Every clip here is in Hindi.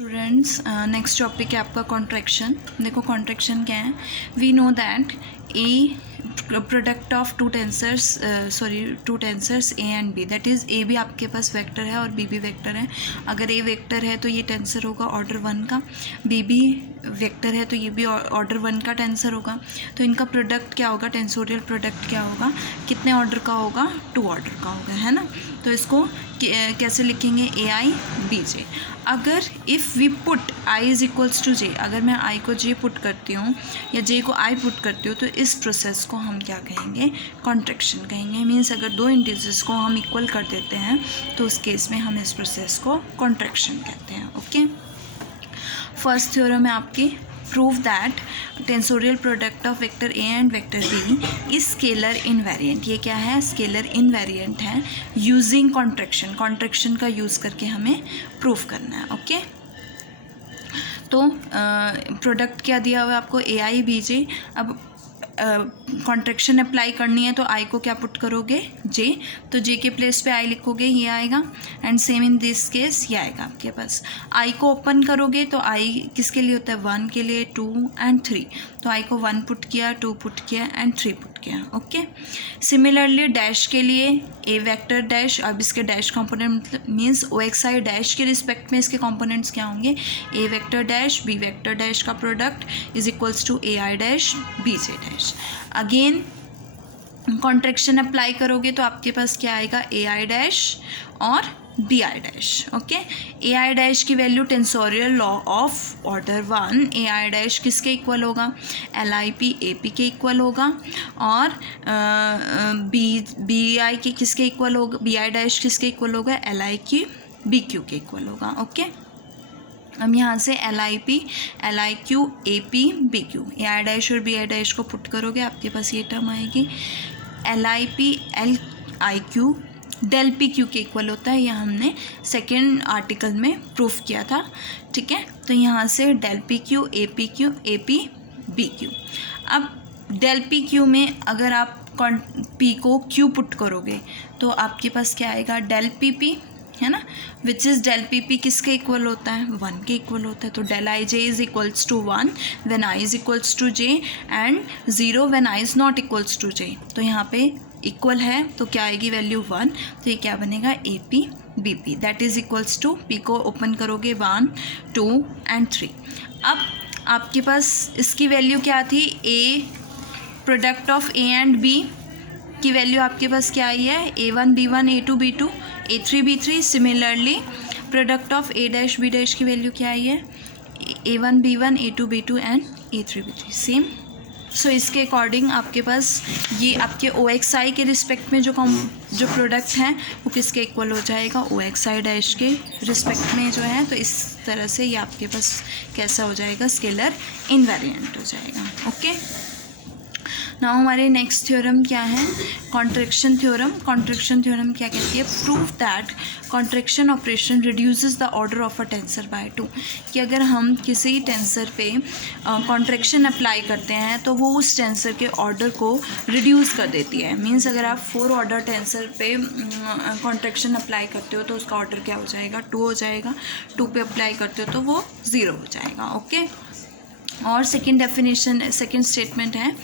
स्टूडेंट्स, नेक्स्ट टॉपिक है आपका कॉन्ट्रैक्शन। देखो कॉन्ट्रैक्शन क्या है। We know that a product of two tensors A and B, that is A भी आपके पास वेक्टर है और बी भी वेक्टर है। अगर ए वेक्टर है तो ये टेंसर होगा ऑर्डर 1 का, बी भी वेक्टर है तो ये भी ऑर्डर 1 का टेंसर होगा। तो इनका प्रोडक्ट क्या होगा, टेंसोरियल प्रोडक्ट क्या होगा, कितने ऑर्डर का होगा, 2 ऑर्डर का होगा, है ना। तो इसको कैसे लिखेंगे, ए आई बी जे। अगर if we put i is equals to j, अगर मैं आई को जे पुट करती हूँ या जे को आई पुट करती हूँ तो इस प्रोसेस को हम क्या कहेंगे, कॉन्ट्रैक्शन कहेंगे। मीन्स अगर दो इंटीजर्स को हम इक्वल कर देते हैं तो उस केस में हम इस प्रोसेस को कॉन्ट्रैक्शन कहते हैं। ओके, फर्स्ट थ्योरम है आपकी, prove that tensorial product of vector a and vector b is scalar invariant. ये क्या है, स्केलर इनवेरिएंट है। यूजिंग कॉन्ट्रैक्शन, कॉन्ट्रैक्शन का यूज़ करके हमें प्रूव करना है। ओके, तो प्रोडक्ट क्या दिया हुआ है आपको, ए आई बी जे। अब कॉन्ट्रैक्शन अप्लाई करनी है तो आई को क्या पुट करोगे, जे, तो जे के प्लेस पे आई लिखोगे, ये आएगा। And same in this case ये आएगा आपके पास। आई को ओपन करोगे तो आई किसके लिए होता है, 1 के लिए, 2 एंड 3। तो आई को 1 पुट किया, 2 पुट किया एंड 3 पुट किया। ओके, सिमिलरली डैश के लिए ए वेक्टर डैश, अब इसके dash component means o x i dash के रिस्पेक्ट में इसके कंपोनेंट्स क्या होंगे, a vector dash b vector dash का product is equals to a i dash b j dash. Again contraction apply करोगे तो आपके पास क्या आएगा, ए आई डैश और b i dash. Okay, a i dash की value tensorial law of order 1, a i dash किसके इक्वल होगा, l i p a p के इक्वल होगा। और बी आई के किसके इक्वल होगा, बी आई डैश किसके इक्वल होगा, एल आई की बी क्यू के इक्वल होगा। ओके, हम यहाँ से l i q A P B q, a i dash और बी आई डैश को पुट करोगे आपके पास ये टर्म आएगी, l i Q del P Q के इक्वल होता है। यह हमने सेकेंड आर्टिकल में प्रूफ किया था। ठीक है, तो यहाँ से del P Q A P B Q. अब डेल पी क्यू में अगर आप पी को क्यू पुट करोगे तो आपके पास क्या आएगा, डेल पी पी, है ना, which is del p p किसके इक्वल होता है, 1 के इक्वल होता है। तो del i j is equals to 1 when i is equals to j and 0 when i is not equals to j. तो यहाँ पे इक्वल है तो क्या आएगी वैल्यू 1, तो ये क्या बनेगा, A P B P, that is equals to, P को ओपन करोगे 1 2 एंड 3। अब आपके पास इसकी वैल्यू क्या थी, a product of a and b की वैल्यू आपके पास क्या आई है, A1 B1 A2 B2 A3 B3। Similarly product of A dash B dash की वैल्यू क्या आई है, A1 B1 A2 B2 and A3 B3 same. सो इसके अकॉर्डिंग आपके पास ये आपके ओ एक्स आई के रिस्पेक्ट में जो प्रोडक्ट हैं वो किसके इक्वल हो जाएगा, ओ एक्स आई डैश के रिस्पेक्ट में जो है। तो इस तरह से ये आपके पास कैसा हो जाएगा, स्केलर इनवेरिएंट हो जाएगा। ओके, नाउ हमारे नेक्स्ट थ्योरम क्या है, कॉन्ट्रैक्शन थ्योरम। कॉन्ट्रैक्शन थ्योरम क्या कहती है, prove that contraction operation reduces the order of a tensor by 2। कि अगर हम किसी टेंसर पे कॉन्ट्रैक्शन अप्लाई करते हैं तो वो उस टेंसर के ऑर्डर को रिड्यूस कर देती है। मीन्स अगर आप 4 ऑर्डर टेंसर पे कॉन्ट्रैक्शन अप्लाई करते हो तो उसका ऑर्डर क्या हो जाएगा, 2 हो जाएगा। 2 पे अप्लाई करते हो तो वो 0 हो जाएगा। ओके, और सेकेंड स्टेटमेंट है,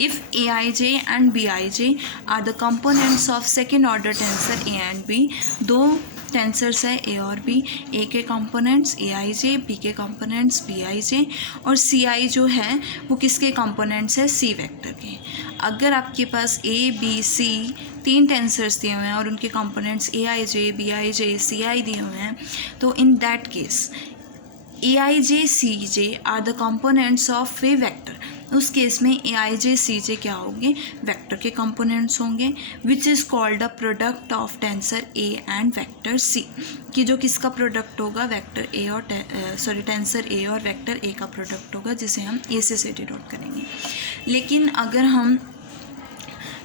if A I J and B I J are the components of second order tensor A and B. 2 tensors है ए और बी, ए के components A I J, B के कंपोनेंट्स बी आई जे, और सी आई जो है वो किसके कंपोनेंट्स है, सी वेक्टर के। अगर आपके पास ए बी सी 3 टेंसर्स दिए हुए हैं और उनके components A I J B I J सी आई दिए हुए हैं, तो in that case A I J C J are the components of a vector. उस केस में ए आई जे सी जे क्या होंगे, वेक्टर के कंपोनेंट्स होंगे, which is called the product of tensor A and vector C. कि जो किसका प्रोडक्ट होगा, वेक्टर ए और टेंसर ए और वेक्टर ए का प्रोडक्ट होगा, जिसे हम ए से डिनोट करेंगे। लेकिन अगर हम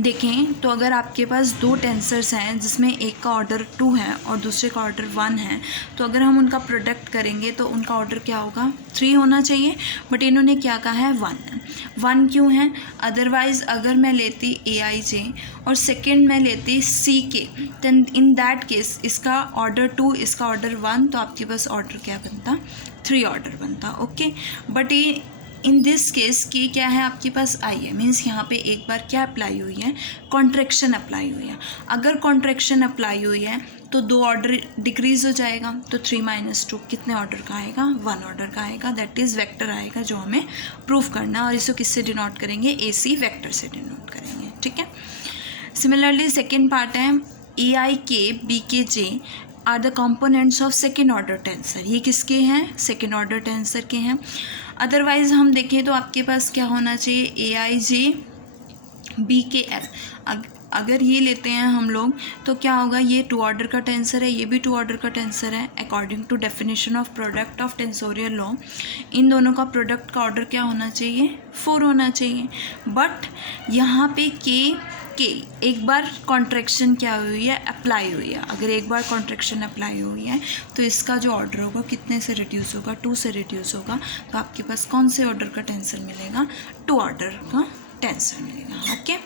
देखें तो अगर आपके पास दो टेंसर्स हैं जिसमें एक का ऑर्डर 2 है और दूसरे का ऑर्डर 1 है, तो अगर हम उनका प्रोडक्ट करेंगे तो उनका ऑर्डर क्या होगा, 3 होना चाहिए, बट इन्होंने क्या कहा है, 1 क्यों है? अदरवाइज़ अगर मैं लेती AIJ और सेकेंड मैं लेती CK, then in that case इसका ऑर्डर 2, इसका ऑर्डर 1, तो आपके पास ऑर्डर क्या बनता, 3 ऑर्डर बनता। ओके, बट ये इन दिस केस के क्या है, आपके पास आई है, मीन्स यहाँ पे एक बार क्या अप्लाई हुई है, कॉन्ट्रैक्शन अप्लाई हुई है। अगर कॉन्ट्रैक्शन अप्लाई हुई है तो 2 ऑर्डर डिक्रीज हो जाएगा, तो 3 - 2 कितने ऑर्डर का आएगा, 1 ऑर्डर का आएगा। दैट इज़ वेक्टर आएगा जो हमें प्रूफ करना है, और इसको किससे डिनोट करेंगे, AC वेक्टर से डिनोट करेंगे। ठीक है। सिमिलरली सेकेंड पार्ट है AIK BKJ are the components of second order tensor. ये किसके हैं, सेकेंड ऑर्डर टेंसर के हैं। अदरवाइज़ हम देखें तो आपके पास क्या होना चाहिए, AIJ BKL। अगर ये लेते हैं हम लोग तो क्या होगा, ये 2 ऑर्डर का टेंसर है, ये भी 2 ऑर्डर का टेंसर है। According to definition of product of tensorial law, इन दोनों का प्रोडक्ट का ऑर्डर क्या होना चाहिए, 4 होना चाहिए। बट यहाँ पे के एक बार कॉन्ट्रैक्शन क्या हुई है, अप्लाई हुई है। अगर एक बार कॉन्ट्रैक्शन अप्लाई हुई है तो इसका जो ऑर्डर होगा कितने से रिड्यूस होगा, 2 से रिड्यूस होगा। तो आपके पास कौन से ऑर्डर का टेंसर मिलेगा, 2 ऑर्डर का टेंसर मिलेगा। ओके।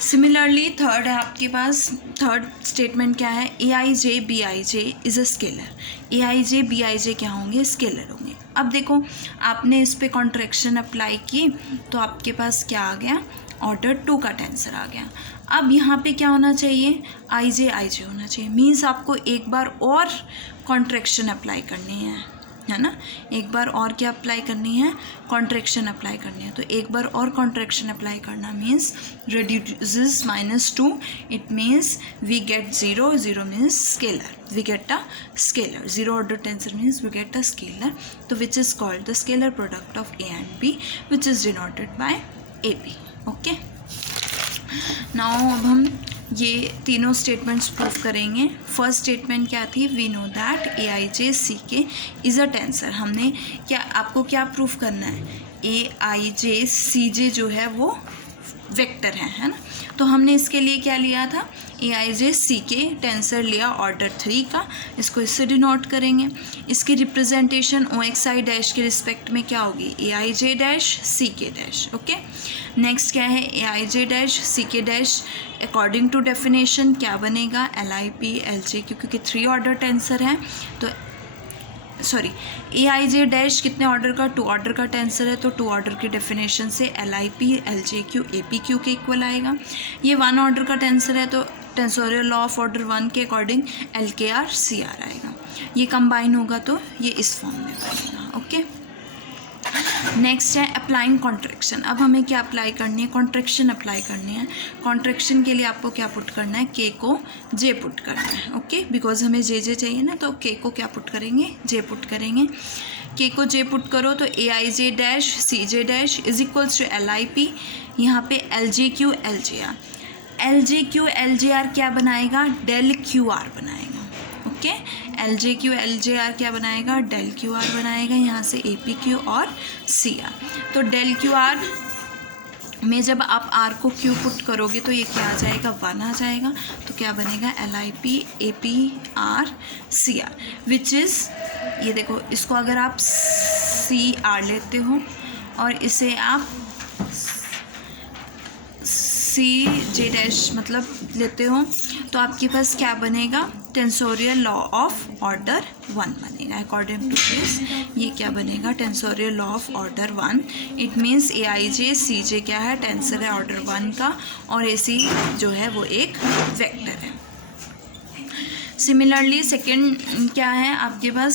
सिमिलरली थर्ड है आपके पास, थर्ड स्टेटमेंट क्या है, AIJ BIJ is a scalar. AIJ BIJ क्या होंगे, स्केलर होंगे। अब देखो आपने इस पर कॉन्ट्रैक्शन अप्लाई की तो आपके पास क्या आ गया, ऑर्डर 2 का टेंसर आ गया। अब यहाँ पे क्या होना चाहिए, IJ होना चाहिए। मीन्स आपको एक बार और कॉन्ट्रैक्शन अप्लाई करनी है ना, एक बार और क्या अप्लाई करनी है, कॉन्ट्रैक्शन अप्लाई करनी है। तो एक बार और कॉन्ट्रैक्शन अप्लाई करना means reduces -2, it means we get 0 means scalar, we get a scalar. 0 order tensor means we get a scalar, तो which is called the scalar product of A and B which is denoted by AP। Okay. Now अब हम ये तीनों स्टेटमेंट्स प्रूफ करेंगे। फर्स्ट स्टेटमेंट क्या थी, we know that AIJ CK is a tensor. हमने क्या, आपको क्या प्रूफ करना है, AIJ CJ जो है वो वेक्टर है ना। तो हमने इसके लिए क्या लिया था, AIJ CK टेंसर लिया ऑर्डर 3 का, इसको इससे डिनोट करेंगे। इसकी रिप्रेजेंटेशन OXI डैश के रिस्पेक्ट में क्या होगी, AIJ dash CK dash. Okay. Next क्या है, AIJ dash CK dash according to definition क्या बनेगा, LIP LJ, क्योंकि 3 ऑर्डर टेंसर है तो सॉरी AIJ डैश कितने ऑर्डर का, 2 ऑर्डर का टेंसर है, तो 2 ऑर्डर की डेफिनेशन से LIP LJQ APQ के इक्वल आएगा। ये 1 ऑर्डर का टेंसर है तो टेंसोरियल लॉ ऑफ ऑर्डर 1 के अकॉर्डिंग LKR CR आएगा। ये कंबाइन होगा तो ये इस फॉर्म में बनेगा। ओके। नेक्स्ट है अप्लाइंग कॉन्ट्रैक्शन। अब हमें क्या अप्लाई करनी है, कॉन्ट्रैक्शन अप्लाई करनी है। कॉन्ट्रैक्शन के लिए आपको क्या पुट करना है, K को J पुट करना है। ओके, बिकॉज हमें JJ चाहिए ना, तो K को क्या पुट करेंगे, J पुट करेंगे। K को J पुट करो तो AIJ dash CJ dash is equals to LIP, यहाँ पे LJQ LJR। LJQ LJR क्या बनाएगा, डेल QR बनाएगा। ओके, LJQ LJR क्या बनाएगा, डेल QR बनाएगा, यहाँ से APQ और CR। तो डेल QR में जब आप R को Q पुट करोगे तो ये क्या आ जाएगा, 1 आ जाएगा। तो क्या बनेगा, LIP APR CR which is, ये देखो इसको अगर आप CR लेते हो और इसे आप CJ डैश मतलब लेते हो तो आपके पास क्या बनेगा, टेंसोरियल लॉ ऑफ ऑर्डर 1 बनेगा। अकॉर्डिंग टू दिस ये क्या बनेगा, tensorial law of order 1। It means AIJ CJ क्या है, टेंसर है ऑर्डर 1 का, और AC जो है वो एक वेक्टर है। सिमिलरली सेकंड क्या है आपके पास,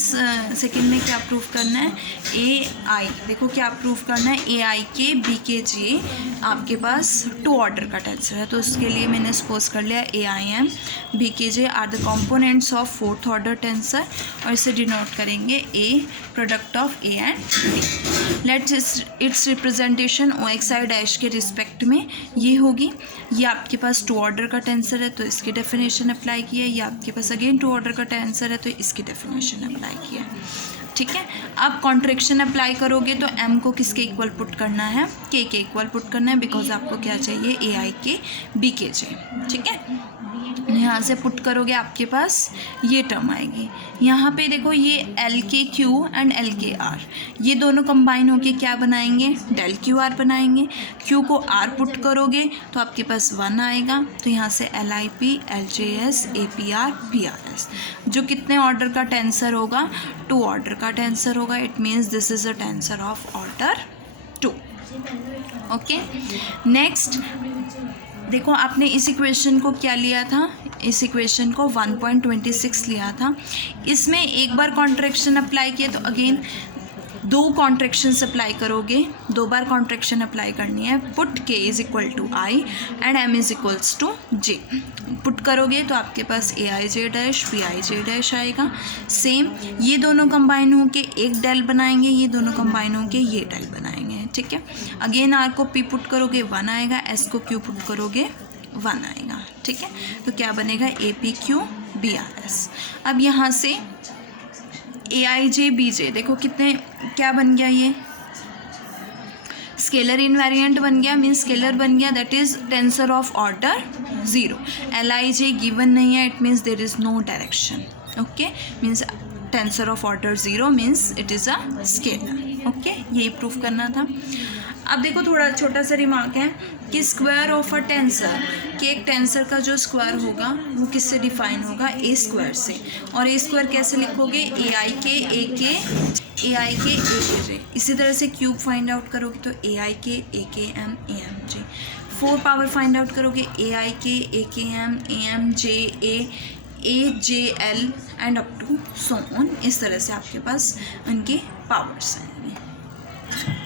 सेकंड में क्या प्रूफ करना है, AI, देखो क्या प्रूफ करना है, AIK BKJ आपके पास 2 ऑर्डर का टेंसर है, तो उसके लिए मैंने सपोज कर लिया AIM BKJ are the components of 4th order tensor, और इसे डिनोट करेंगे A product of A and B। Let's it's representation OXI dash के रिस्पेक्ट में ये होगी। ये आपके पास 2 ऑर्डर का टेंसर है तो इसकी डेफिनेशन अप्लाई की है, ये आपके पास अगेन 2 ऑर्डर का टेंसर है तो इसकी डेफिनेशन अप्लाई किया है। ठीक है। अब कॉन्ट्रैक्शन अप्लाई करोगे तो m को किसके इक्वल पुट करना है, k के इक्वल पुट करना है, बिकॉज आपको क्या चाहिए, ए आई के बी के चाहिए, ठीक है। यहाँ से पुट करोगे आपके पास ये टर्म आएगी। यहाँ पे देखो ये एल के क्यू एंड एल के आर, ये दोनों कंबाइन होके क्या बनाएंगे, डेल क्यू आर बनाएंगे। क्यू को आर पुट करोगे तो आपके पास 1 आएगा, तो यहाँ से l i P, L J S, A P R, P R S, जो कितने ऑर्डर का टेंसर होगा, 2 ऑर्डर का टेंसर होगा। It means this is a tensor of order 2। Okay, next देखो आपने इस इक्वेशन को क्या लिया था, इस इक्वेशन को 1.26 लिया था। इसमें एक बार कॉन्ट्रैक्शन अप्लाई किया तो अगेन 2 कॉन्ट्रैक्शंस अप्लाई करोगे, 2 बार कॉन्ट्रैक्शन अप्लाई करनी है। Put k is equal to i and m is equals to j. Put करोगे तो आपके पास a I j dash b I j dash आएगा। सेम ये दोनों कंबाइन होके एक डेल बनाएंगे, ये दोनों कंबाइन होके ये डेल बनाएंगे, ठीक है। अगेन आर को पी पुट करोगे 1 आएगा, एस को क्यू पुट करोगे 1 आएगा, ठीक है। तो क्या बनेगा, A P Q B R S. अब यहाँ से ए आई जे बी जे, देखो कितने क्या बन गया, ये स्केलर इनवेरिएंट बन गया, मीन्स स्केलर बन गया, that is tensor of order 0। L I J given नहीं है, it means there is no direction, okay, means tensor of order 0 means it is a scalar, okay, यही प्रूफ करना था। अब देखो थोड़ा छोटा सा रिमार्क है कि स्क्वायर ऑफ अ टेंसर, कि एक टेंसर का जो स्क्वायर होगा वो किससे डिफाइन होगा, ए स्क्वायर से। और ए स्क्वायर कैसे लिखोगे, ए आई के ए के जे। इसी तरह से क्यूब फाइंड आउट करोगे तो A I K M J. 4 power find out करोगे A I K M J A J L and up to so on. इस तरह से आपके पास उनके पावर्स आएंगे।